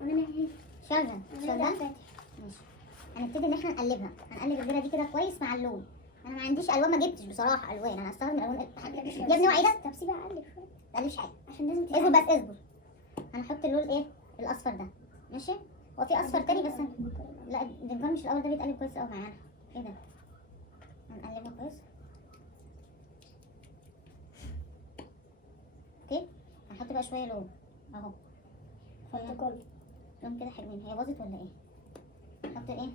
شغل ماشي. هنبتدي ان احنا نقلب البيضه دي كده كويس مع اللون. انا ما عنديش الوان، ما جبتش بصراحه الوان، انا هستخدم الوان يا ابني وعيدك. طب سيبها اقلب شويه، ما تقلبش حاجه عشان لازم اصبر بس اصبر. هنحط اللون ايه الاصفر ده ماشي. هو في اصفر تاني بس لا الدنجان مش الاول ده بيتقلب كويس قوي معانا. ايه ده؟ هنقلبه كويس. اوكي هنحط بقى شويه لون اهو. حط كله لون كده حلوين. هي باظت ولا ايه؟ نحط ايه؟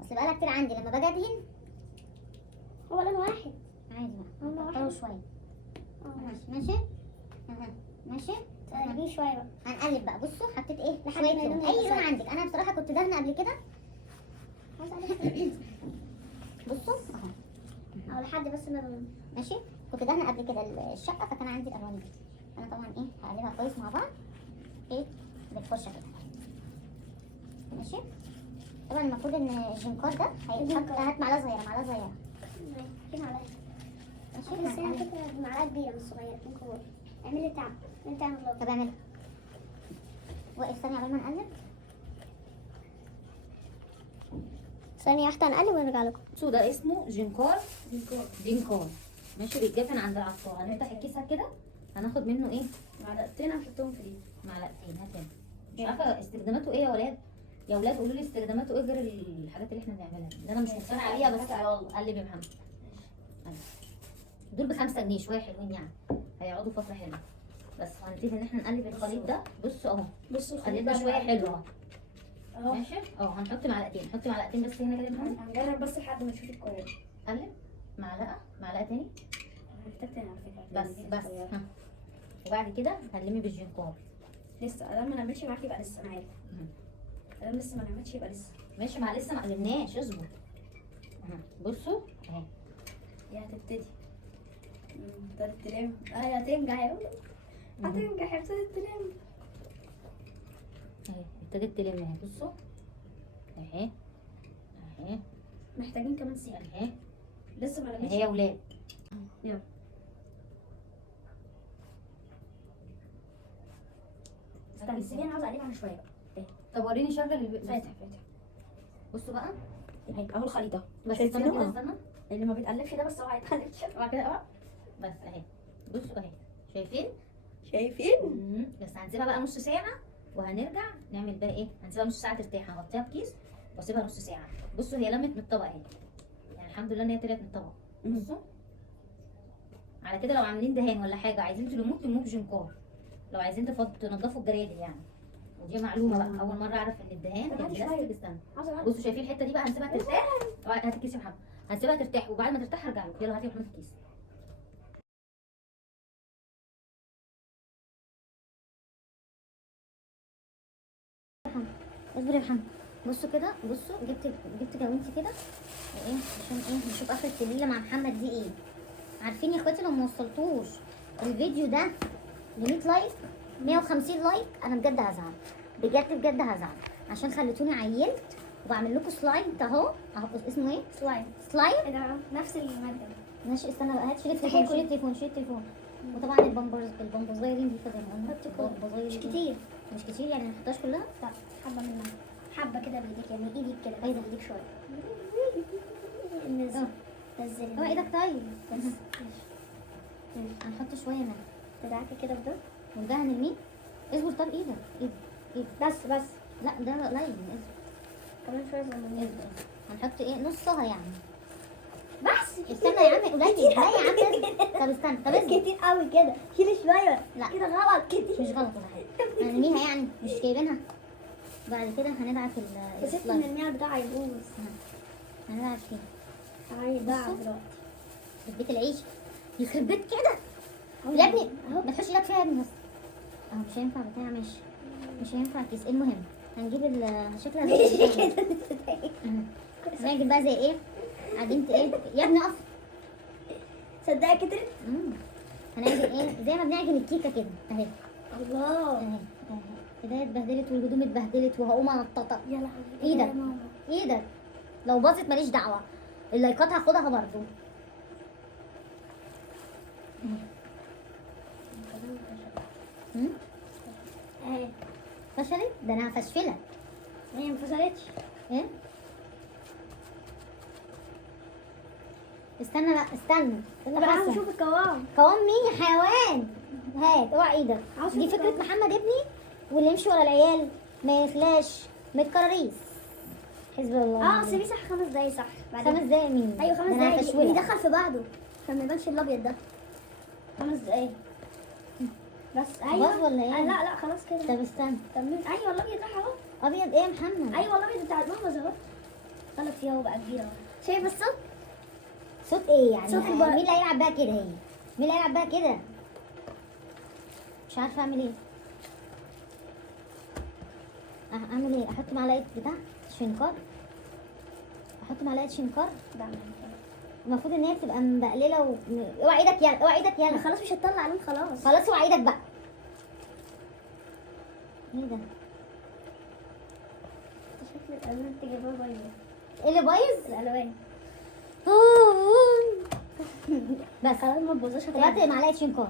اصل بقالها كتير عندي لما باجي ادهن هو لون واحد عادي بقى نكتره شويه. ماشي ماشي. تقلبيه شويه بقى. هنقلب بقى. بصوا حطيت ايه شويه لون اي لون عندك. انا بصراحه كنت دهنه قبل كده بصوا اهو او لحد بس ما ماشي. كنت دهنه قبل كده الشقه فكان عندي الالوان دي. انا طبعا ايه هقلبها كويس مع بعض ايه بالفرشه كده ماشي. طبعا المفروض ان الجنكار ده هيتحط. هات معلقه صغيره معلقه صغيره. في معلقه ماشي. بس هي فكره معلقه كبيره مش صغيره. ممكن اعملي تعب انت اعمل غلط. طب اعملها. وقف ثانيه قبل ما نقلب. ثانيه واحده نقلب ونرجع لكم. شو ده اسمه جنكار. جنكار ماشي. بيتجاب عند العطار. هنفتح الكيس كده هناخد منه ايه معلقتين هنحطهم في دي. معلقتين هات هنا. مش عارفه استخداماته ايه يا ولاد. يا ولاد قولوا لي استخداماته ايه غير الحاجات اللي احنا بنعملها دي. انا مش مقتنعه عليها بس يلا قلب يا محمد. دول ب5 جنيه شويه حلوين يعني هيقعدوا فتره حلوه. بس هنبتدي ان احنا نقلب الخليط ده. بصوا اهو بصوا قلبنا شويه حلوه اهو ماشي. هنحط معلقتين. حطي معلقتين بس هنا كده يا محمد. هنجرب بس لحد ما نشوف الكويس. قلب معلقه تاني. محتاج تاني على فكره بس ها. وبعد كده هنلمي بالجنكار. لسه انا ما نعملش معاك يبقى لسه معايا. انا لسه ما نعملش يبقى لسه ماشي. مع لسه ما قلبناش اصبر. بصوا اهي يا هتبتدي ابتدت تلم. يا هتنجح يا هتنجح يا ابتدت تلم اهي. ابتدت تلم اهي. بصوا اهي محتاجين كمان سيخ اهي. لسه ما لميتش اهي يا ولاد. يلا استني سيبيني انا عاوزه اقلبها شويه بقى. طب وريني شغل فاتح بصوا بقى اهو الخليط اهو. بس استنى كده استنى. اللي ما بيتقلبش ده بس هو هيتقلب وبعد كده بقى بس اهي. بصوا اهي شايفين بس هنسيبها بقى نص ساعه وهنرجع نعمل بقى ايه. هنسيبها نص ساعه ترتاح. هغطيها بكيس واسيبها نص ساعه. بصوا هي لمت من الطبق اهي يعني الحمد لله ان هي طلعت من الطبق. بصوا على كده لو عاملين دهان ولا حاجه عايزين تلموه بجنكار. لو عايزين تنضفوا الجرادل يعني. ودي معلومه بقى اول مره اعرف ان الدهان البلاستيك. استنى بصوا شايفين الحته دي بقى هنسيبها ترتاح. هات الكيس يا محمد. هنسيبها ترتاح وبعد ما ترتاح هرجع لك. يلا هاتي يا محمد الكيس. اصبر يا محمد. بصوا كده بصوا جبت جوانتي كده ايه عشان ايه نشوف اخر الليله مع محمد دي ايه. عارفين يا اخواتي لو ما وصلتوش الفيديو ده ل 100 لايك 150 لايك انا بجد هزعل. بجد هزعل عشان خليتوني عيلت وبعمل لكم سلايم اهو اسمه ايه؟ سلايم ده نفس الماده. ماشي استنى بقى. هات شيل التليفون. وطبعا البامبوزايه دي نضيفه زي ما قلنا. مش كتير يعني ما نحطهاش كلها. لا حبه منها حبه كده بايديك يعني ايدك كده. ايدك شويه نزلي ايدك طيب بس. هنحط شويه منها تدعكي كده بده وده هنرميه. اصبر. طب ايدك بس لا ده قليل. اصبر كمان شويه زي هنحط ايه نصها يعني. بس استنى يا عم قليل. لا يا عم طب استنى. طب اصبر كتير قوي كده. شيلي شويه. لا كده غلط كتير. مش غلط ولا حاجه. هنرميها يعني مش جايبينها. بعد كده هندعك بس انت نرميها بتاع يبوظ. هندعك فيها. هيضيع دلوقتي. بيت العيش يخرب بيت كده يا ابني. ما تحطش ايدك فيها يا ابني. بس اهو مش هينفع بتاع. مش هينفع كيس. المهم هنجيب شكلها هنعجن بقى زي ايه عجينة ايه يا ابني. اقف صدقني كترت. هنعجن ايه زي ما بنعجن الكيكه كده اهي. الله اهي كده اتبهدلت والهدوم اتبهدلت وهقوم انططها. يا لهوي ايدك لو باظت ماليش دعوه. اللايكات هاخدها برضه. اهي بس فشلت؟ ده انا هفشفلك. هي ما فصلتش. ايه؟ استنى بقى، استنى طب انا عاوز بس. اشوف القوام. قوام مين يا حيوان؟ هات اوعى ايدك. عاوز دي أشوف فكرة القوام. محمد ابني، واللي يمشي ورا العيال ما يخلاش متكرريس. حسبي الله ونعم الوكيل. سيبيه صح 5 دقايق صح. بعدين 5 دقايق مين؟ ايوه 5 ده أنا دقايق هفشولك. بيدخل في بعضه عشان ما يبانش الابيض ده. 5 دقايق بس. ايوه باظ ولا ايه؟ لا خلاص كده. طب استنى، تمام. ايوه الابيض راح اهو. ابيض ايه يا محمد؟ ايوه الابيض بتاع المحفظ اهو. طلع فيها وبقى كبير اهو. شايف الصوت؟ صوت ايه يعني؟ صوت مين البقر. اللي هيلعب بقى كده؟ هي مين اللي هيلعب بقى كده؟ مش عارفه اعمل ايه. اعمل ايه؟ احط معلقه بتاع شنكار، احط معلقه شنكار. المفروض ان هي بتبقى مبقلله اوعى ايدك يلا، اوعى ايدك يلا. خلاص مش هتطلع لون خلاص. خلاص اوعى ايدك بقى. ايه ده؟ شكل الالوان انت جايبها بايظه. ايه اللي بايظ؟ الالوان بس خلاص ما تبوظوش. طلعت معلقه شنكار.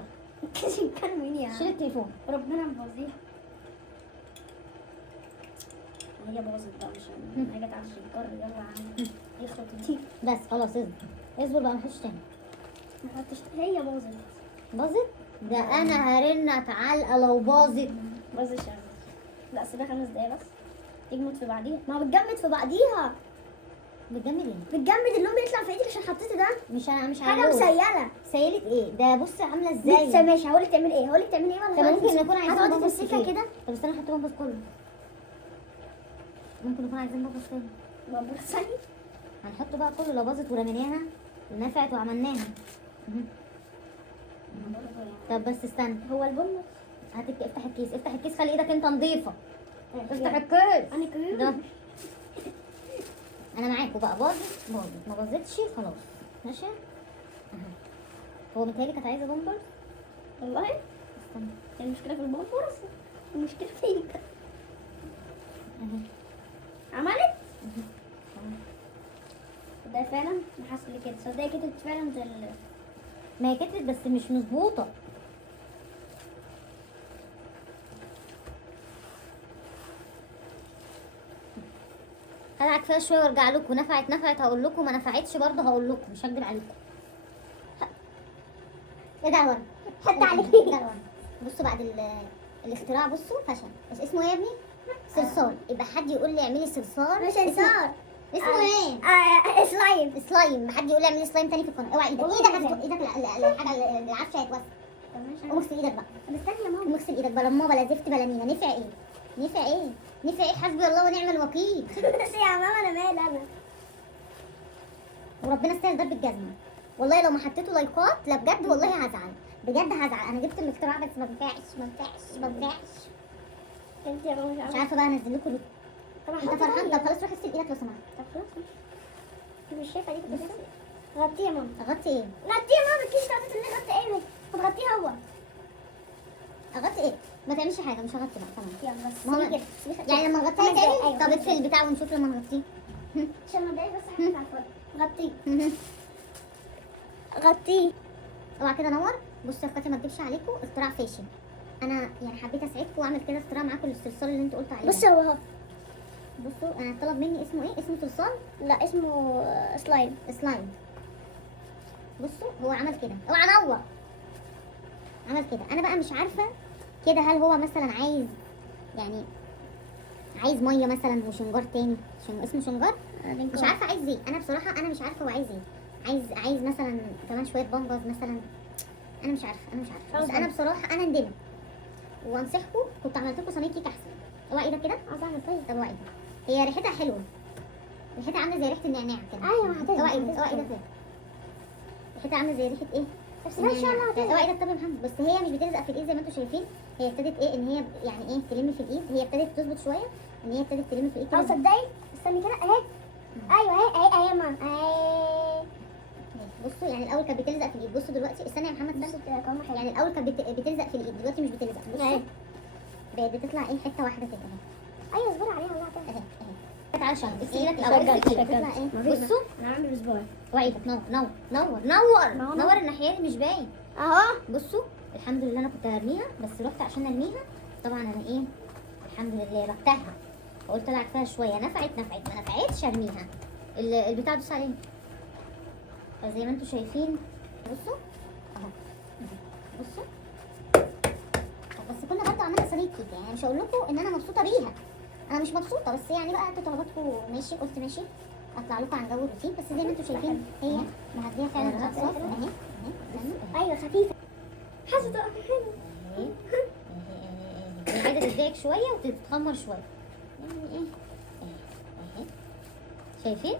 كان مين يا شيل التليفون. ربنا مبوظيها. هي باظت بقى مش هي جت على الشنكار. يلا يا عم يخرط دي. بس خلاص اصبر، اصبر بقى، ما نحطش تاني. ما حطش. هي باظت. باظت؟ ده انا هرنك علقه لو باظت. باظت يا لا سيبها 5 دقايق بس تجمد في بعضيها. ما هو بتجمد في بعضيها. بتجمد ايه؟ بتجمد اللون بيطلع في ايدك عشان حطيته ده. مش حاجه عارفه. مسيله. سيلت ايه؟ ده بص عامله ازاي. لسه ماشي. هقول لك تعمل ايه. ولا طب ممكن نكون عايزين هتقعدي بامبرز تمسكها كتير. كده. طب استنى احط بامبرز كله. ممكن نكون عايزين بامبرز تاني. بابا ثاني. هنحطه بقى كله، لو باظت ورميناها ونفعت وعملناها. مهم. طب بس استنى، هو البن. افتح الكيس، افتح الكيس، خلي ايدك انت نظيفه. افتح الكيس. انا كمان. ده انا معاكوا بقى. باظت ما باظتش خلاص. ماشي اهو. هو متهيألي كانت عايزه بامبرز. والله استنى المشكله في البامبرز. المشكله فيك. اهو. عملت. ده فعلا نحس لي كده. صدقني كده فعلا زي ما هي كترت بس مش مظبوطه. هلعب كفايه شويه وارجع لكم. نفعت هقول لكم، ما نفعتش برضه هقول لكم، مش هكدب عليكم. ايه ده ورا؟ حد عليك. ده ورا. بصوا بعد الاختراع بصوا فشل. بس اسمه ايه يا ابني؟ صرصار. يبقى حد يقول لي اعملي صرصار. مش صرصار. اسمه ايه؟ سلايم. سلايم. حد يقول لي اعملي سلايم تاني في القناه. اوعى ايدك، والله ايدك إزاي؟ هتزق ايدك. الحاجه العفشه هيتوسع. قوم اغسل ايدك بقى. طب استني يا ماما. قوم اغسل ايدك بلا ماما بلا زفت بلا نيله. نفع ايه؟ نفع ايه؟ نفع ايه؟ حسبي الله ونعم الوكيل. بس يا ماما انا مالي انا. وربنا استاهل ضرب الجزمه. والله لو ما حطيتوا لايكات لا بجد والله هزعل. بجد هزعل. انا جبت الاختراع بس ما بنفعش. انت يا ماما مش عارفه بقى انزل لكم ليه. طب انت فرحان؟ طب خلاص روح اغسل ايدك لو سمحت. طب خلاص ماشي. مش شايفه دي كده. غطيه يا ماما. اغطي ايه؟ غطيه يا ماما. الكيس بتاعتك اللي غطي ايه؟ طب غطيه هو. اغطي ايه؟ ما تعملش حاجه، مش هغطي بقى خلاص. يلا بس ما هو سيبي كده. يعني لما نغطيها تاني. طب اقفل البتاع ونشوف لما نغطيه. عشان ما اضايق بس حاجه على الفاضي. غطيه. غطيه. اوعى كده نور. بصوا يا اخواتي ما اكدبش عليكم، اختراع فاشل. انا يعني حبيت اسعدكم واعمل كده اختراع معاكم للصلصال اللي انتوا قلتوا عليه. بص هو اهو. بصوا انا طلب مني اسمه ايه؟ اسمه صلصال. لا اسمه سلايم. سلايم. بصوا هو عمل كده. اوعى نور. عمل كده. انا بقى مش عارفه كده هل هو مثلا عايز ميه مثلا وشنجار تاني. اسمه شنجار. مش عارفه عايز ايه. انا بصراحه انا مش عارفه هو عايز ايه. عايز مثلا كمان شويه بامبرز مثلا. انا مش عارفه. بس انا بصراحه انا ندمت وانصحكم. كنت عملت لكم صينيه كيك احسن. اوعى ايدك كده. عايزه اعمل طيب. طب اوعى ايدك. هي ريحتها حلوه. ريحتها عامله زي ريحه النعناع كده. ايوه ما اوعى ايدك. ريحتها عامله زي ريحه ايه؟ بس ان شاء الله اوعى ايدك. طب يا محمد بس هي مش بتلزق في الايد زي ما انتم شايفين. هي ابتدت ايه ان هي يعني ايه تلم في الايد. هي ابتدت تظبط شويه ان هي ابتدت تلم في الايد اه كده. صدقي. استني كده اهي. ايوه اهي يا ماما اهي. بصوا يعني الاول كانت بتلزق في الايد. بصوا دلوقتي استنى يا محمد استنى. يعني الاول كانت بتلزق في الايد، دلوقتي مش بتلزق. بصوا بقت بتطلع ايه حته واحده كده اهي. ايوه اصبري عليها والله كده. اهي تعالى عشان اغسل ايدك الاول. اغسل ايدك تطلع ايه. بصوا انا عامل اسبوع اوعى ايدك. نور الناحيه دي مش باين. اهو. بصوا الحمد لله انا كنت هرميها بس رحت عشان ارميها. طبعا انا ايه الحمد لله رحتها وقلت العب فيها شويه، نفعت ما نفعتش ارميها. البتاع دوس عليه. فزي ما انتم شايفين بصوا اهو، بصوا. بس كنا برضه عملنا صينيه كيكه، يعني مش هقول لكم ان انا مبسوطه بيها، انا مش مبسوطه، بس يعني بقى انتوا طلباتكم ماشي، قلت ماشي اطلع لكم عن جو الروتين. بس زي ما انتم شايفين هي مهديه فعلا الاطراف اهي. ايوه خفيفه، حاسه تبقى حلوه. هي عايزه تتضايق شويه وتتخمر شويه، يعني ايه اهي شايفين.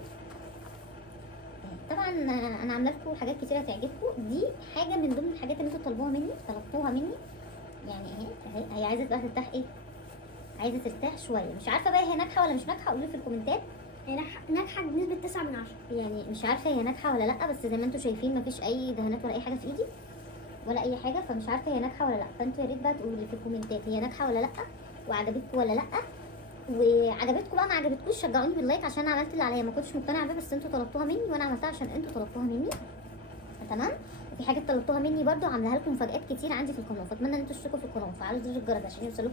طبعا انا عامله لكم حاجات كتيره تعجبكم، دي حاجه من ضمن الحاجات اللي انتوا طلبتوها مني. يعني اهي هي عايزه بقى ترتاح ايه، عايزه ترتاح شويه. مش عارفه بقى هي ناجحه ولا مش ناجحه، قولوا لي في الكومنتات. هي ناجحه بنسبه 9 من 10. يعني مش عارفه هي ناجحه ولا لا، بس زي ما انتم شايفين مفيش اي دهانات ولا اي حاجه في ايدي ولا اي حاجه، فمش عارفه هي ناجحه ولا لا. فانتوا يا ريت بقى تقولوا لي في الكومنتات هي ناجحه ولا لا، وعجبتكم ولا لا. وعجبتكم بقى ما عجبتكوش شجعوني باللايك، عشان انا عملت اللي عليا، ما كنتش مقتنعه بيه بس انتوا طلبتوها مني وانا عملتها عشان انتوا طلبتوها مني. تمام. وفي حاجات طلبتوها مني برده عاملاها لكم مفاجآت كتير عندي في القناه، فاتمنى ان انتوا تشتركوا في القناه وتفعلوا زر الجرس عشان يوصل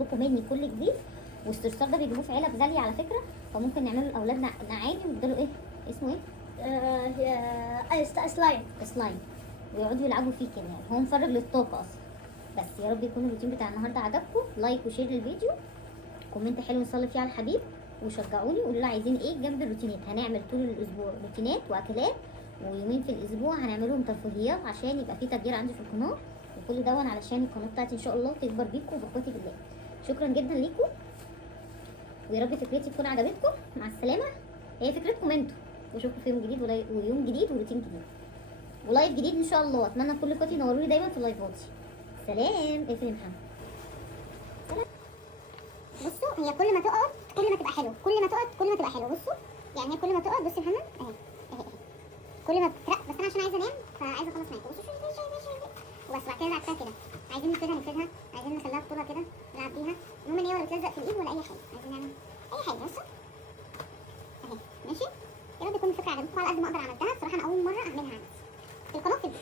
لكم مني كل جديد. والاستفسار ده بيجيبوه في علب غاليه على فكره، فممكن نعمله لاولادنا نعاني ويفضلوا ايه اسمه ايه سلايم، ويقعدوا يلعبوا فيه كده، يعني هو مفرغ للطاقه اصلا. بس يا رب يكون الروتين بتاع النهارده عجبكم. لايك وشير للفيديو، كومنت حلو نصلي فيه على الحبيب، وشجعوني وقولوا لي عايزين ايه جنب الروتينات. هنعمل طول الاسبوع روتينات واكلات، ويومين في الاسبوع هنعملهم ترفيهيات عشان يبقى في تغيير عندي في القناه، وكل دون علشان القناه بتاعتي ان شاء الله تكبر بيكم وباخواتي بالله. شكرا جدا ليكم، ويا رب فكرتي تكون عجبتكم. مع السلامه. هي فكرتكم انتوا، واشوفكم في يوم جديد ويوم جديد وروتين جديد ولايف جديد ان شاء الله. اتمنى كل اخواتي ينوروني دايما في اللايفاتي. سلام. اقفل يا محمد. بصوا هي كل ما تقعد كل ما تبقى حلوه، كل ما تقعد كل ما تبقى حلوه. بصوا يعني هي كل ما تقعد، بصي يا محمد اهي اهي كل ما بتترق. بس انا عشان عايزه انام فعايزه اخلص معاكم. بصوا شوفي وبس. بعد كده نلعبها كده، عايزين نفردها، عايزين نخليها بطوله كده نلعب بيها. المهم ان هي ولا بتلزق في الايد ولا اي حاجه، عايزين نعمل اي حاجه. بصوا اهي ماشي. يا رب تكون الفكره عجبتكم على قد ما اقدر عملتها. بصراحه انا اول مره اعملها عندي في القناه في البيت.